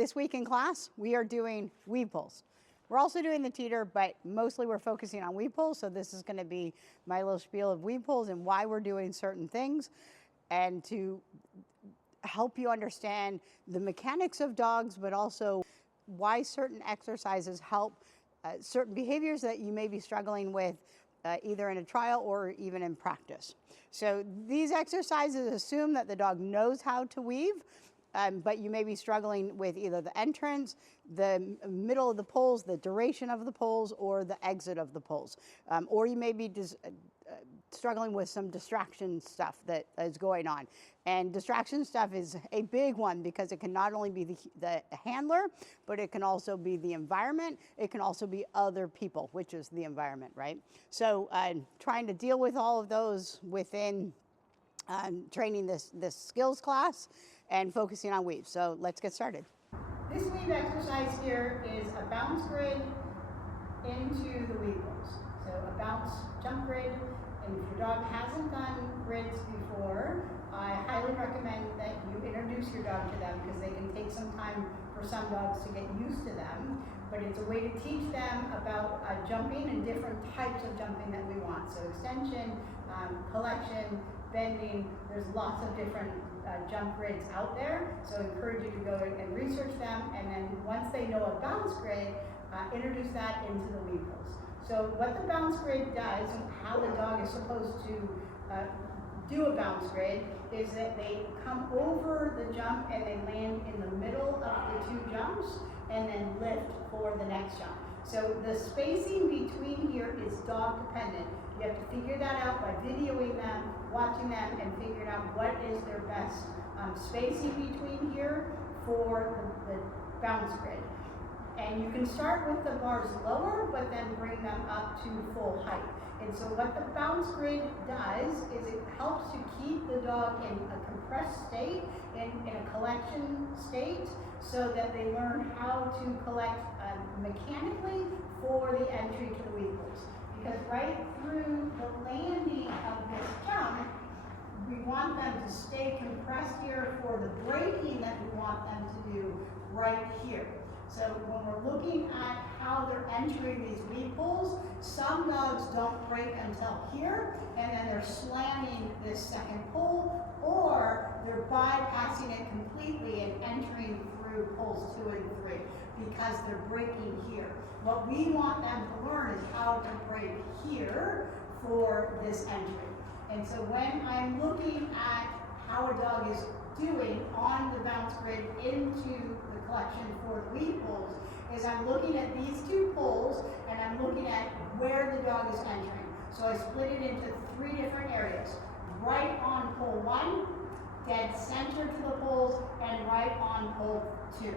This week in class, we are doing weave pulls. We're also doing the teeter, but mostly we're focusing on weave pulls. So this is going to be my little spiel of weave pulls and why we're doing certain things, and to help you understand the mechanics of dogs, but also why certain exercises help certain behaviors that you may be struggling with either in a trial or even in practice. So these exercises assume that the dog knows how to weave, but you may be struggling with either the entrance, the middle of the pulls, the duration of the pulls, or the exit of the pulls. Or you may be struggling with some distraction stuff that is going on. And distraction stuff is a big one because it can not only be the handler, but it can also be the environment. It can also be other people, which is the environment, right? So trying to deal with all of those within training this skills class and focusing on weave. So let's get started. This weave exercise here is a bounce grid into the weave pulls. So a bounce jump grid, and if your dog hasn't done grids before, I highly recommend that you introduce your dog to them because they can take some time for some dogs to get used to them. But it's a way to teach them about jumping and different types of jumping that we want. So extension, collection, bending, there's lots of different jump grids out there. So I encourage you to go and research them, and then once they know a bounce grid, introduce that into the weave pulls. So what the bounce grid does and how the dog is supposed to do a bounce grid is that they come over the jump and they land in the middle of the two jumps and then lift for the next jump. So the spacing between here is dog dependent. You have to figure that out by videoing them, watching them, and figuring out what is their best spacing between here for the bounce grid. And you can start with the bars lower, but then bring them up to full height. And so what the bounce grid does is it helps to keep the dog in a compressed state, in a collection state, so that they learn how to collect mechanically for the entry to the weave pulls. Because right through the landing of this jump, we want them to stay compressed here for the braking that we want them to do right here. So when we're looking at how they're entering these weave pulls, some dogs don't break until here, and then they're slamming this second pull, or they're bypassing it completely and entering through pulls 2 and 3 because they're breaking here. What we want them to learn is how to break here for this entry. And so when I'm looking at how a dog is doing on the bounce grid into the collection for the weave pulls, is I'm looking at these two pulls and I'm looking at where the dog is entering. So I split it into 3 different areas. Right on pull 1, dead center to the pulls, and right on pull 2.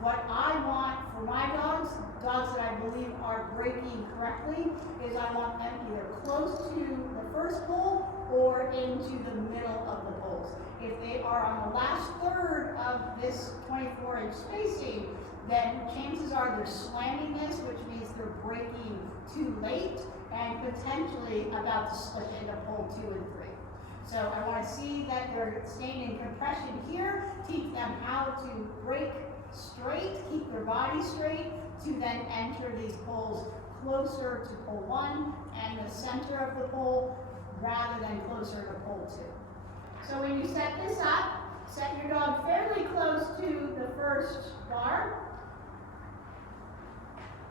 What I want for my dogs that I believe are breaking correctly, is I want them either close to the first pull or into the middle of the pulls. If they are on the last third of this 24-inch spacing, then chances are they're slamming this, which means they're breaking too late and potentially about to slip into pull 2 and 3. So I want to see that they're staying in compression here, teach them how to break straight, keep their body straight, to then enter these pulls closer to pull 1 and the center of the pull rather than closer to pull 2. So when you set this up, set your dog fairly close to the first bar.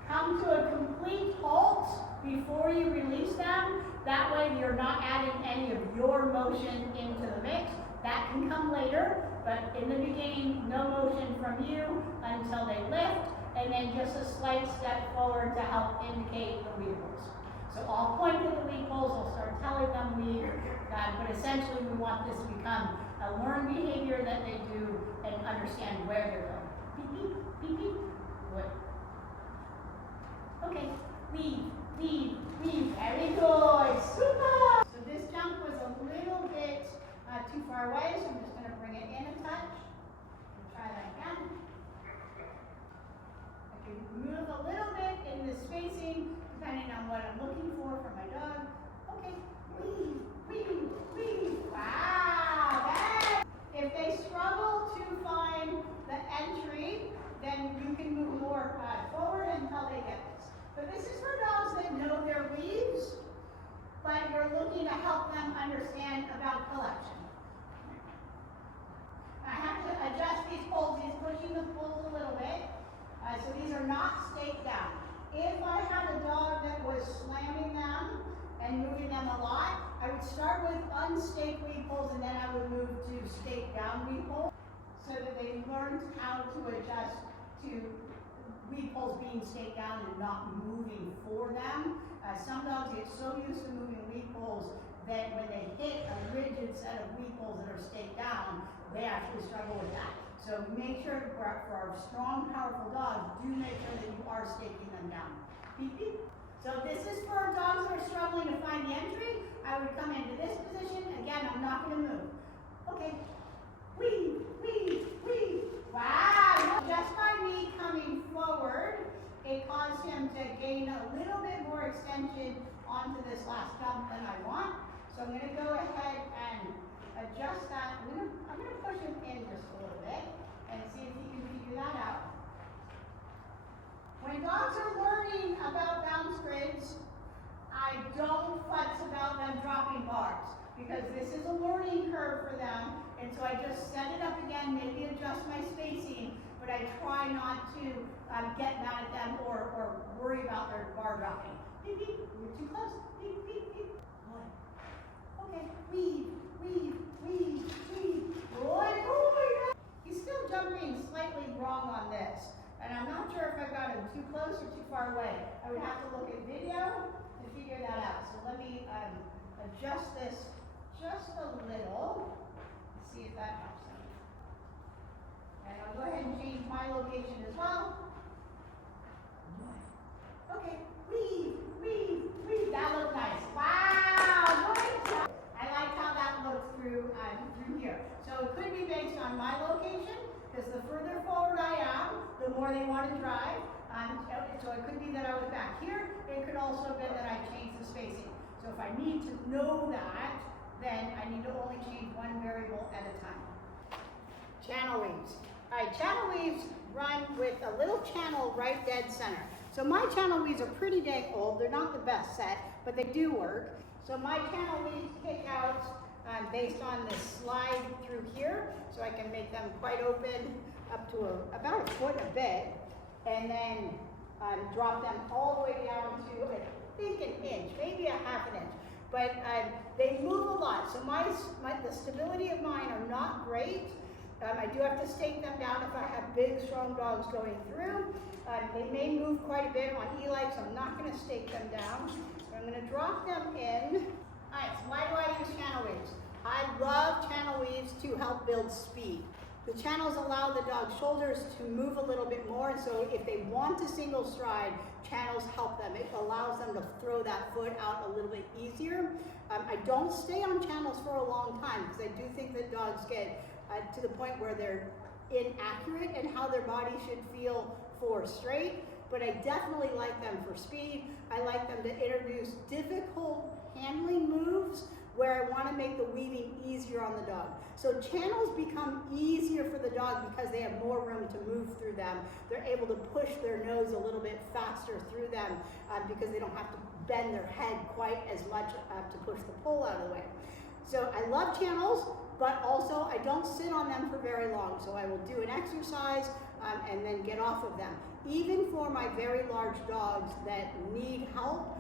Come to a complete halt before you release them. That way you're not adding any of your motion into the mix. That can come later, but in the beginning, no motion from you until they lift, and then just a slight step forward to help indicate the weave pulls. So I'll point to the weave pulls, I'll start telling them weave, but essentially we want this to become a learned behavior that they do and understand where they're going. Beep, beep, beep, beep. Good. Okay, weave, weave, weave. Very good. Super! So this jump was a little bit too far away, so I'm just going to bring it in a touch. Try that again. I can move a little bit in the spacing depending on what I'm looking for my dog. Okay, weave, weave, weave. Wow! If they struggle to find the entry but you're looking to help them understand about collection. I have to adjust these poles. He's pushing the poles a little bit. So these are not staked down. If I had a dog that was slamming them and moving them a lot, I would start with unstaked weed poles and then I would move to staked down weed poles so that they learned how to adjust to weed poles being staked down and not moving for them. Some dogs get so used to moving weed poles that when they hit a rigid set of weed poles that are staked down, they actually struggle with that. So make sure for our strong, powerful dogs, do make sure that you are staking them down. Beep, beep. So this is for dogs that are struggling to find the entry. I would come into this position. Again, I'm not going to move. Okay. Weave, weave, weave. Wow. Just by me coming forward, it caused him to gain a little bit more extension onto this last jump than I want. So I'm going to go ahead and adjust that. I'm going to push him in just a little bit and see if he can figure that out. When dogs are learning about bounce grids, I don't futz about them dropping bars because this is a learning curve for them, and so I just set it up again, maybe adjust my spacing, but I try not to get mad at them or worry about their bar dropping. Beep, beep, you're too close. Beep, beep, beep. Okay, weave, weave, weave, weave. Boy, boy. He's still jumping slightly wrong on this, and I'm not sure if I got him too close or too far away. I would have to look at video to figure that out. So let me adjust this just a little, see if that helps him. And I'll go ahead and change my location as well. Okay, weave, weave, weave. That looked nice. Wow, good job. I like how that looks through here. So it could be based on my location, because the further forward I am, the more they want to drive. So it could be that I was back here. It could also be that I changed the spacing. So if I need to know that, then I need to only change one variable at a time. Channel weaves. All right, channel weaves run with a little channel right dead center. So my channel weaves are pretty dang old. They're not the best set, but they do work. So my channel weaves kick out based on this slide through here. So I can make them quite open up to about a foot and a bit, and then drop them all the way down to, I think, an inch, maybe a half an inch. But they move a lot. So the stability of mine are not great. I do have to stake them down if I have big, strong dogs going through. They may move quite a bit on Eli, so I'm not going to stake them down. So I'm going to drop them in. All right, so why do I use channel weaves? I love channel weaves to help build speed. The channels allow the dog's shoulders to move a little bit more, and so if they want to single stride, channels help them. It allows them to throw that foot out a little bit easier. I don't stay on channels for a long time because I do think that dogs get to the point where they're inaccurate in how their body should feel for straight, but I definitely like them for speed. I like them to introduce difficult handling moves where I want to make the weaving easier on the dog. So channels become easier for the dog because they have more room to move through them. They're able to push their nose a little bit faster through them because they don't have to bend their head quite as much to push the pole out of the way. So I love channels, but also I don't sit on them for very long. So I will do an exercise and then get off of them. Even for my very large dogs that need help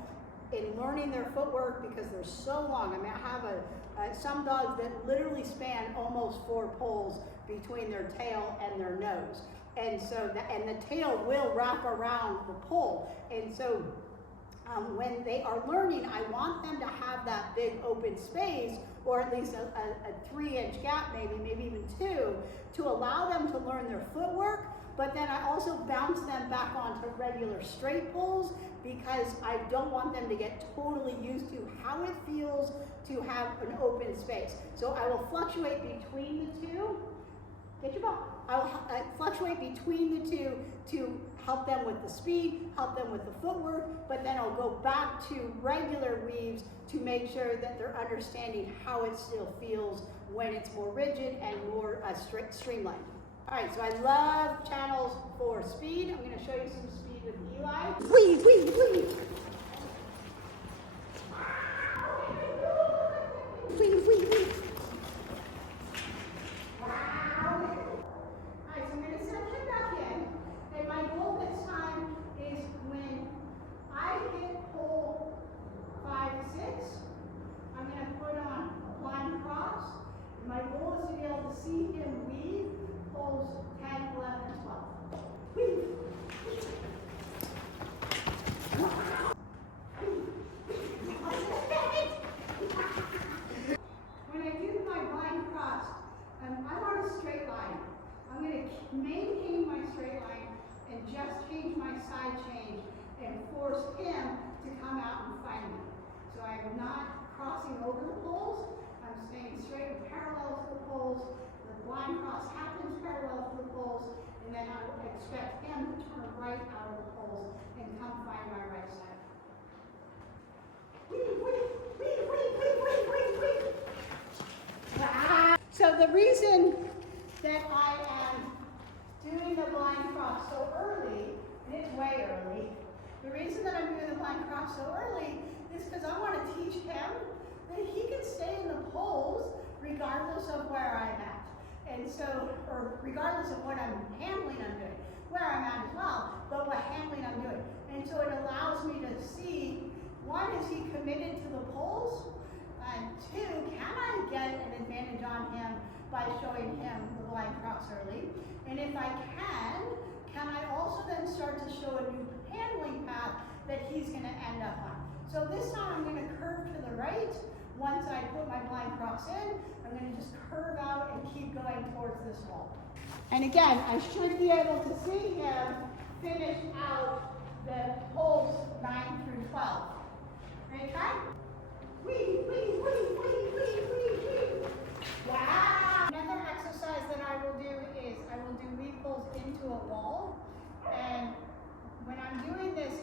in learning their footwork because they're so long. I mean, I have some dogs that literally span almost 4 poles between their tail and their nose. And so, and the tail will wrap around the pole. And so when they are learning, I want them to have that big open space, or at least a 3-inch gap, maybe even 2, to allow them to learn their footwork. But then I also bounce them back onto regular straight poles because I don't want them to get totally used to how it feels to have an open space. So I will fluctuate between the two. Get your ball. I will fluctuate between the two to help them with the speed, help them with the footwork, but then I'll go back to regular weaves to make sure that they're understanding how it still feels when it's more rigid and more streamlined. All right, so I love channels for speed. I'm going to show you some speed with Eli. Weave, weave, weave. I'm not crossing over the poles. I'm staying straight and parallel to the poles. The blind cross happens parallel to the poles, and then I would expect him to turn right out of the poles and come find my right side. So the reason that I am doing the blind cross so early, and it's way early, the reason that I'm doing the blind cross so early is because I want to teach him that he can stay in the poles regardless of where I'm at. And so, or regardless of what handling I'm doing, where I'm at as well, but what handling I'm doing. And so it allows me to see, one, is he committed to the poles? And two, can I get an advantage on him by showing him the blind cross early? And if I can I also then start to show a new handling path that he's going to end up on? So this time I'm going to curve to the right. Once I put my blind cross in, I'm going to just curve out and keep going towards this wall. And again, I should be able to see him finish out the poles 9 through 12. Ready to try? Wow! Another exercise that I will do is I will do weave pulls into a wall. And when I'm doing this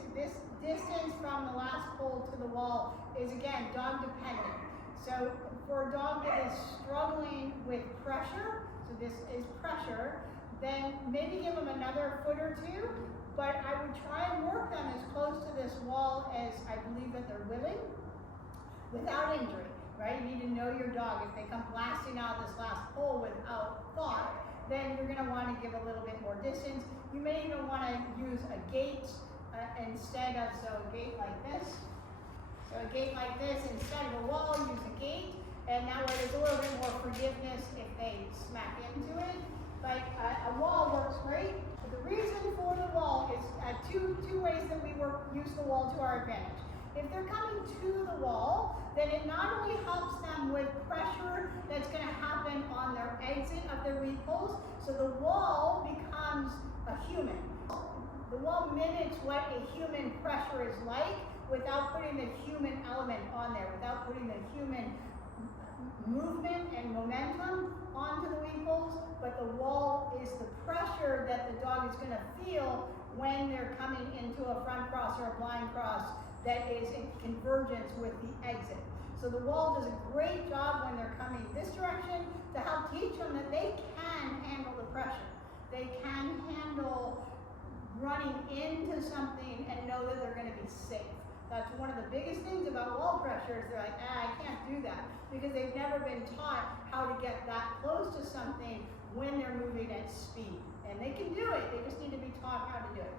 distance from the last pole to the wall is, again, dog dependent. So for a dog that is struggling with pressure, so this is pressure, then maybe give them another foot or two, but I would try and work them as close to this wall as I believe that they're willing, without injury, right? You need to know your dog. If they come blasting out this last pole without thought, then you're gonna wanna give a little bit more distance. You may even wanna use a gate instead of, so a gate like this. So a gate like this, instead of a wall, use a gate, and that way there's a little bit more forgiveness if they smack into it. But a wall works great. The reason for the wall is two ways that we use the wall to our advantage. If they're coming to the wall, then it not only helps them with pressure that's going to happen on their exit of their weave poles, so the wall becomes a human. The wall mimics what a human pressure is like without putting the human element on there, without putting the human movement and momentum onto the weave poles, but the wall is the pressure that the dog is going to feel when they're coming into a front cross or a blind cross that is in convergence with the exit. So the wall does a great job when they're coming this direction to help teach them that they can handle the pressure. They can handle running into something and know that they're going to be safe. That's one of the biggest things about wall pressure is they're like, I can't do that, because they've never been taught how to get that close to something when they're moving at speed. And they can do it, they just need to be taught how to do it.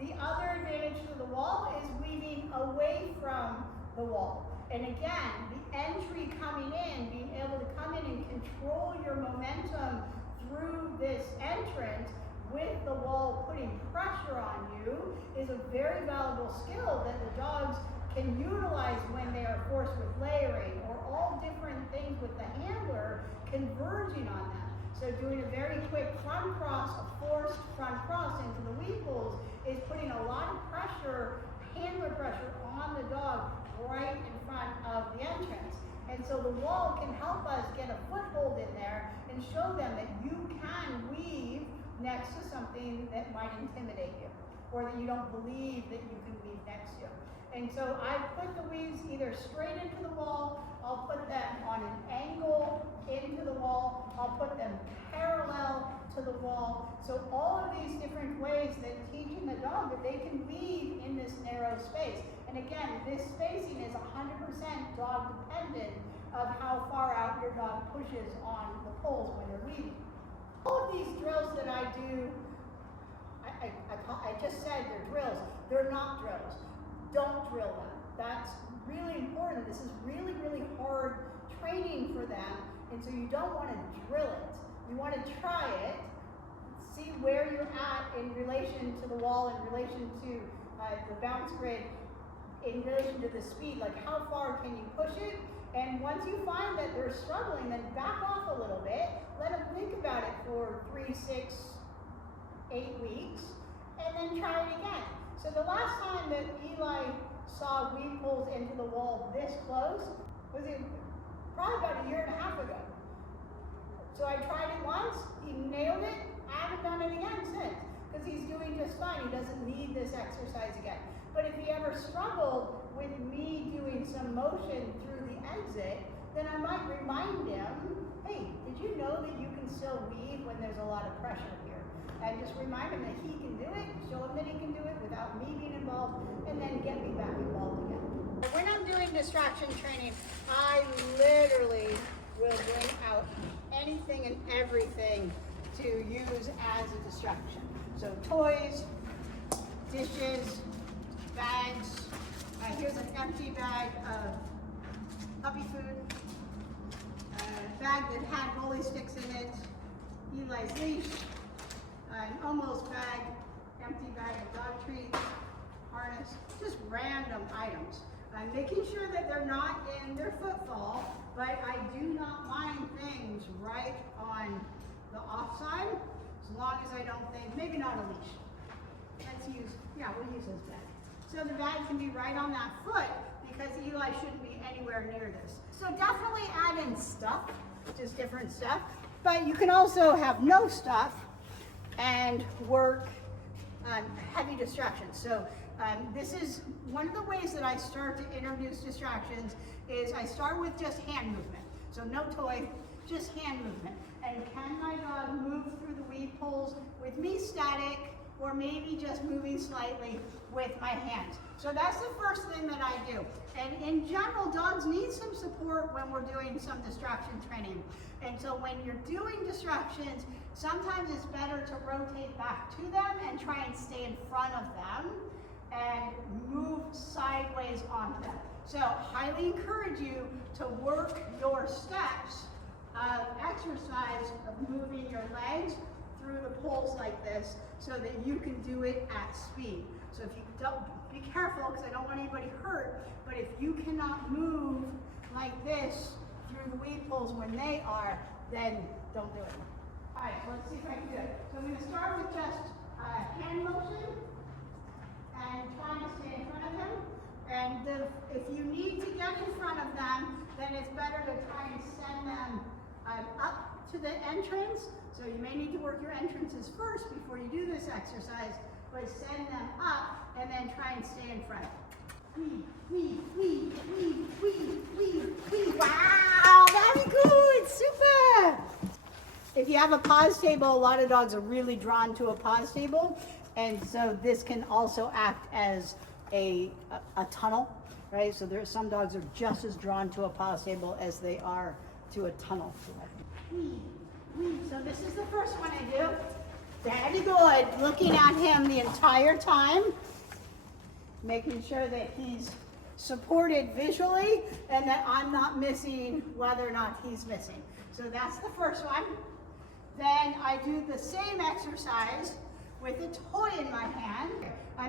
The other advantage to the wall is weaving away from the wall. And again, the entry coming in, being able to come in and control your momentum through this entrance with the wall putting pressure on you is a very valuable skill that the dogs can utilize when they are forced with layering or all different things with the handler converging on them. So doing a very quick front cross, a forced front cross into the weave poles is putting a lot of pressure, handler pressure on the dog right in front of the entrance. And so the wall can help us get a foothold in there and show them that you can weave next to something that might intimidate you, or that you don't believe that you can weave next to. And so I put the weaves either straight into the wall, I'll put them on an angle into the wall, I'll put them parallel to the wall. So all of these different ways that teaching the dog that they can weave in this narrow space. And again, this spacing is 100% dog dependent of how far out your dog pushes on the poles when they're weaving. All of these drills that I do, I just said they're drills. They're not drills. Don't drill them. That's really important. This is really, really hard training for them, and so you don't want to drill it. You want to try it, see where you're at in relation to the wall, in relation to the bounce grid, in relation to the speed, like how far can you push it? And once you find that they're struggling, then back off a little bit, let them think about it for 3, 6, 8 weeks, and then try it again. So the last time that Eli saw weed pulls into the wall this close was probably about 1.5 years ago. So I tried it once, he nailed it. I haven't done it again since, because he's doing just fine. He doesn't need this exercise again. But if he ever struggled with me doing some motion through the exit, then I might remind him, hey, did you know that you can still weave when there's a lot of pressure here? And just remind him that he can do it, show him that he can do it without me being involved, and then get me back involved again. When I'm doing distraction training, I literally will bring out anything and everything to use as a distraction. So toys, dishes, bags. Here's an empty bag of puppy food. A bag that had bully sticks in it. Eli's leash. An almost bag, empty bag of dog treats, harness, just random items. I'm making sure that they're not in their footfall, but I do not mind things right on the offside, as long as I don't think, maybe not a leash. We'll use this bag. So the bag can be right on that foot, because Eli shouldn't be anywhere near this. So definitely add in stuff, just different stuff, but you can also have no stuff and work heavy distractions. So this is one of the ways that I start to introduce distractions is I start with just hand movement. So no toy, just hand movement. And can my dog move through the weave pulls with me static, or maybe just moving slightly with my hands? So that's the first thing that I do. And in general, dogs need some support when we're doing some distraction training. And so when you're doing distractions, sometimes it's better to rotate back to them and try and stay in front of them and move sideways on them. So highly encourage you to work your steps of exercise of moving your legs through the poles like this so that you can do it at speed. So if you don't, be careful, because I don't want anybody hurt, but if you cannot move like this through the weave poles when they are, then don't do it. All right, so let's see if I can do it. So I'm going to start with just hand motion and trying to stay in front of them. And if you need to get in front of them, then it's better to try and send them up to the entrance. So you may need to work your entrances first before you do this exercise, but send them up and then try and stay in front. Wow, very good, super. If you have a pause table, a lot of dogs are really drawn to a pause table, and so this can also act as a tunnel, right? So there, some dogs are just as drawn to a pause table as they are to a tunnel. So this is the first one I do. Very good. Looking at him the entire time, making sure that he's supported visually and that I'm not missing whether or not he's missing. So that's the first one. Then I do the same exercise with a toy in my hand.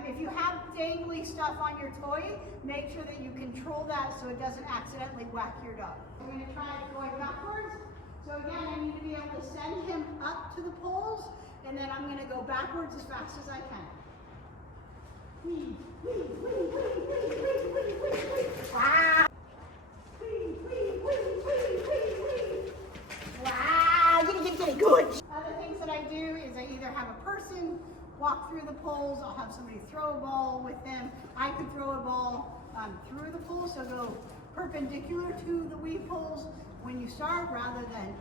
If you have dangly stuff on your toy, make sure that you control that so it doesn't accidentally whack your dog. I'm going to try going backwards. So again, I need to be able to send him up to the poles, and then I'm going to go backwards as fast as I can. Wow. Wow, get good. Other things that I do is I either have a person walk through the poles, I'll have somebody throw a ball with them. I could throw a ball through the poles, so go perpendicular to the weave poles when you start rather than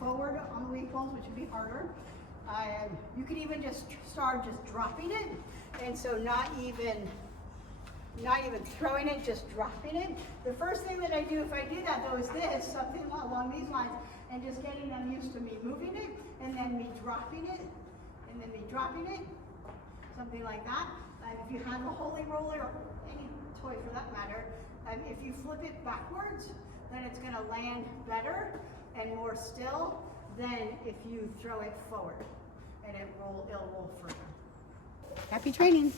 forward on the weave poles, which would be harder. You could even just start just dropping it, and so not even throwing it, just dropping it. The first thing that I do if I do that though is this, something along these lines, and just getting them used to me moving it, and then me dropping it, and then me dropping it, something like that. If you have a holy roller, or any toy for that matter, if you flip it backwards, then it's going to land better and more still than if you throw it forward, and it'll roll further. Happy training.